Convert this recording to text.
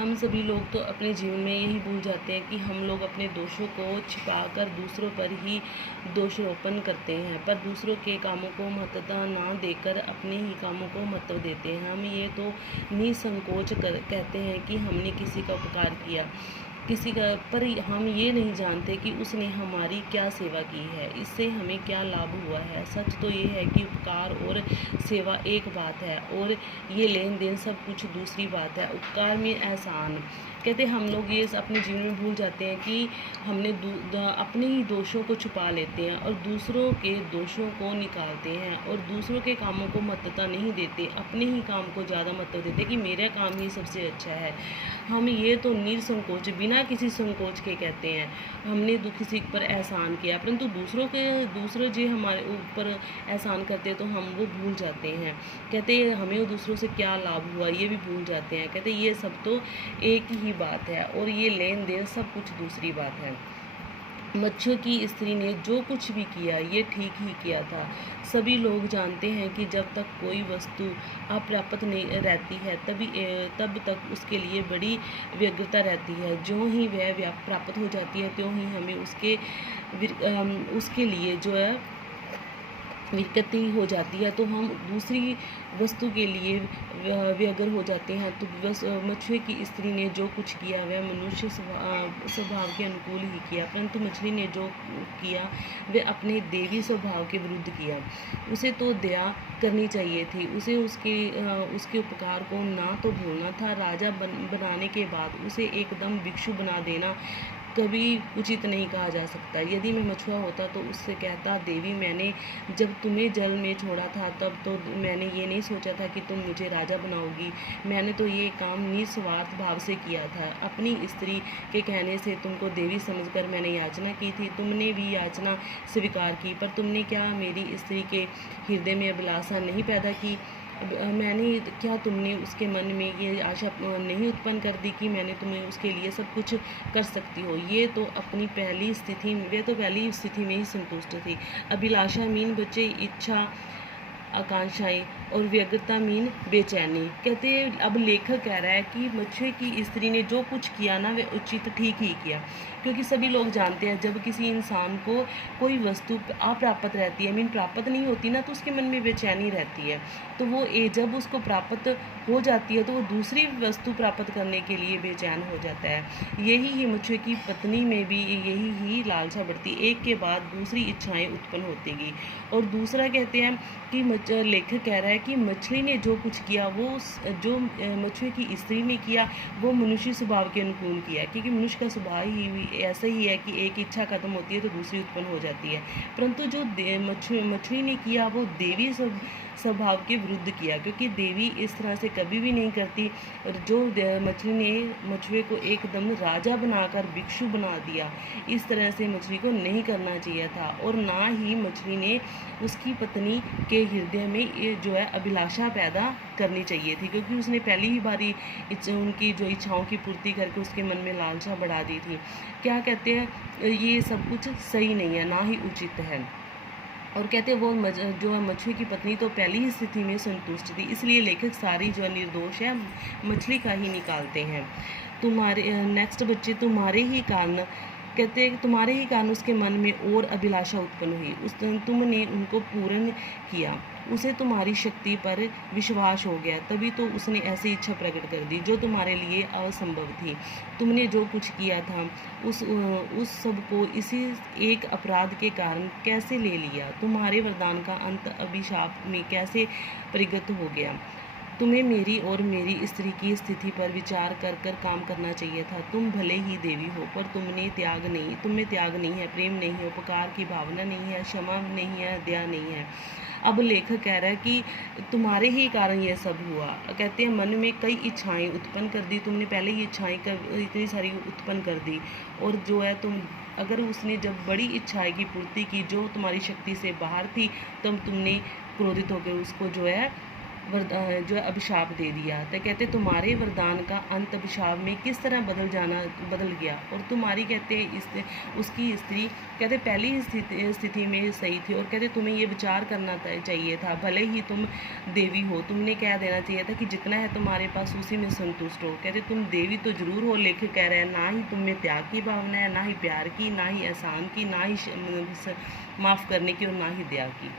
हम सभी लोग तो अपने जीवन में यही भूल जाते हैं कि हम लोग अपने दोषों को छिपाकर दूसरों पर ही दोषारोपण करते हैं, पर दूसरों के कामों को महत्वता ना देकर अपने ही कामों को महत्व देते हैं। हम ये तो निसंकोच कहते हैं कि हमने किसी का उपकार किया, किसी का, पर हम ये नहीं जानते कि उसने हमारी क्या सेवा की है, इससे हमें क्या लाभ हुआ है। सच तो ये है कि उपकार और सेवा एक बात है और ये लेन देन सब कुछ दूसरी बात है। उपकार में एहसान कहते हम लोग ये अपने जीवन में भूल जाते हैं कि हमने अपने ही दोषों को छुपा लेते हैं और दूसरों के दोषों को निकालते हैं और दूसरों के कामों को महत्वता नहीं देते, अपने ही काम को ज़्यादा महत्व देते कि मेरा काम ही सबसे अच्छा है। हम ये तो निसंकोच बिना किसी संकोच के कहते हैं हमने किसी पर एहसान किया, परंतु दूसरे जो हमारे ऊपर एहसान करते हैं तो हम वो भूल जाते हैं। कहते हैं हमें दूसरों से क्या लाभ हुआ ये भी भूल जाते हैं। कहते ये सब तो एक ही बात है और ये लेन देन सब कुछ दूसरी बात है। मच्छियों की स्त्री ने जो कुछ भी किया ये ठीक ही किया था। सभी लोग जानते हैं कि जब तक कोई वस्तु अप्राप्त नहीं रहती है तब तक उसके लिए बड़ी व्यग्रता रहती है। जो ही वह प्राप्त हो जाती है त्यों ही हमें उसके लिए जो है विकृति हो जाती है, तो हम दूसरी वस्तु के लिए व्यग्र हो जाते हैं। तो मछुए की स्त्री ने जो कुछ किया वह मनुष्य स्वभाव के अनुकूल ही किया, परंतु मछली ने जो किया वह अपने देवी स्वभाव के विरुद्ध किया। उसे तो दया करनी चाहिए थी, उसे उसके उपकार को ना तो भूलना था। राजा बनाने के बाद उसे एकदम भिक्षु बना देना कभी उचित नहीं कहा जा सकता। यदि मैं मछुआ होता तो उससे कहता, देवी मैंने जब तुम्हें जल में छोड़ा था तब तो मैंने ये नहीं सोचा था कि तुम मुझे राजा बनाओगी। मैंने तो ये काम निस्वार्थ भाव से किया था। अपनी स्त्री के कहने से तुमको देवी समझकर मैंने याचना की थी, तुमने भी याचना स्वीकार की, पर तुमने क्या मेरी स्त्री के हृदय में अभिलाषा नहीं पैदा की? क्या तुमने उसके मन में ये आशा नहीं उत्पन्न कर दी कि मैंने तुम्हें उसके लिए सब कुछ कर सकती हो? ये तो अपनी पहली स्थिति में ही संतुष्ट थी। अभिलाषा मीन बच्चे, इच्छा, आकांक्षाएं और व्यग्रता मीन बेचैनी। कहते हैं अब लेखक कह रहा है कि मछुए की स्त्री ने जो कुछ किया ना वह उचित ठीक ही किया, क्योंकि सभी लोग जानते हैं जब किसी इंसान को कोई वस्तु अप्राप्त रहती है मीन प्राप्त नहीं होती ना तो उसके मन में बेचैनी रहती है। तो वो जब उसको प्राप्त हो जाती है तो वो दूसरी वस्तु प्राप्त करने के लिए बेचैन हो जाता है। यही ही मछुए की पत्नी में भी यही ही लालसा बढ़ती, एक के बाद दूसरी इच्छाएं उत्पन्न होतीगी। और दूसरा कहते हैं कि लेखक कह रहा है कि मछली ने जो कुछ किया वो जो मछुए की स्त्री ने किया वो मनुष्य स्वभाव के अनुकूल किया, क्योंकि मनुष्य का स्वभाव ही ऐसा ही है कि एक इच्छा खत्म होती है तो दूसरी उत्पन्न हो जाती है। परंतु जो मछली ने किया वो देवी स्वभाव के विरुद्ध किया, क्योंकि देवी इस तरह से कभी भी नहीं करती। और जो मछली ने मछुए को एकदम राजा बनाकर भिक्षु बना दिया, इस तरह से मछली को नहीं करना चाहिए था। और ना ही मछली ने उसकी पत्नी के हृदय में जो है अभिलाषा पैदा करनी चाहिए थी, क्योंकि उसने पहली ही बारी उनकी जो इच्छाओं की पूर्ति करके उसके मन में लालसा बढ़ा दी थी। क्या कहते हैं ये सब कुछ सही नहीं है, ना ही उचित है। और कहते हैं वो जो मछुए की पत्नी तो पहली ही स्थिति में संतुष्ट थी, इसलिए लेखक सारी जो निर्दोष है मछली का ही निकालते हैं। नेक्स्ट बच्चे, तुम्हारे ही कारण कहते हैं तुम्हारे ही कारण उसके मन में और अभिलाषा उत्पन्न हुई, तुमने उनको पूर्ण किया, उसे तुम्हारी शक्ति पर विश्वास हो गया, तभी तो उसने ऐसी इच्छा प्रकट कर दी जो तुम्हारे लिए असंभव थी। तुमने जो कुछ किया था उस सब को इसी एक अपराध के कारण कैसे ले लिया? तुम्हारे वरदान का अंत अभिशाप में कैसे परिगत हो गया? तुम्हें मेरी और मेरी स्त्री की स्थिति पर विचार कर काम करना चाहिए था। तुम भले ही देवी हो पर तुमने त्याग नहीं है, प्रेम नहीं है, उपकार की भावना नहीं है, क्षमा नहीं है, दया नहीं है। अब लेखक कह रहा है कि तुम्हारे ही कारण ये सब हुआ। कहते हैं मन में कई इच्छाएं उत्पन्न कर दी, तुमने पहले ही इच्छाएं इतनी सारी उत्पन्न कर दी, और जो है अगर उसने जब बड़ी इच्छाएं की पूर्ति की जो तुम्हारी शक्ति से बाहर थी तब तुमने क्रोधित होकर उसको जो है जो है अभिशाप दे दिया। तो कहते तुम्हारे वरदान का अंत अभिशाप में किस तरह बदल गया, और तुम्हारी कहते उसकी स्त्री कहते पहली स्थिति में सही थी, और कहते तुम्हें ये विचार करना चाहिए था, भले ही तुम देवी हो, तुमने कह देना चाहिए था कि जितना है तुम्हारे पास उसी में संतुष्ट हो। कहते तुम देवी तो जरूर हो, लेखक कह रहे हैं ना ही तुम में त्याग की भावना है, ना ही प्यार की, ना ही एहसान की, ना ही माफ़ करने की, और ना ही दया की।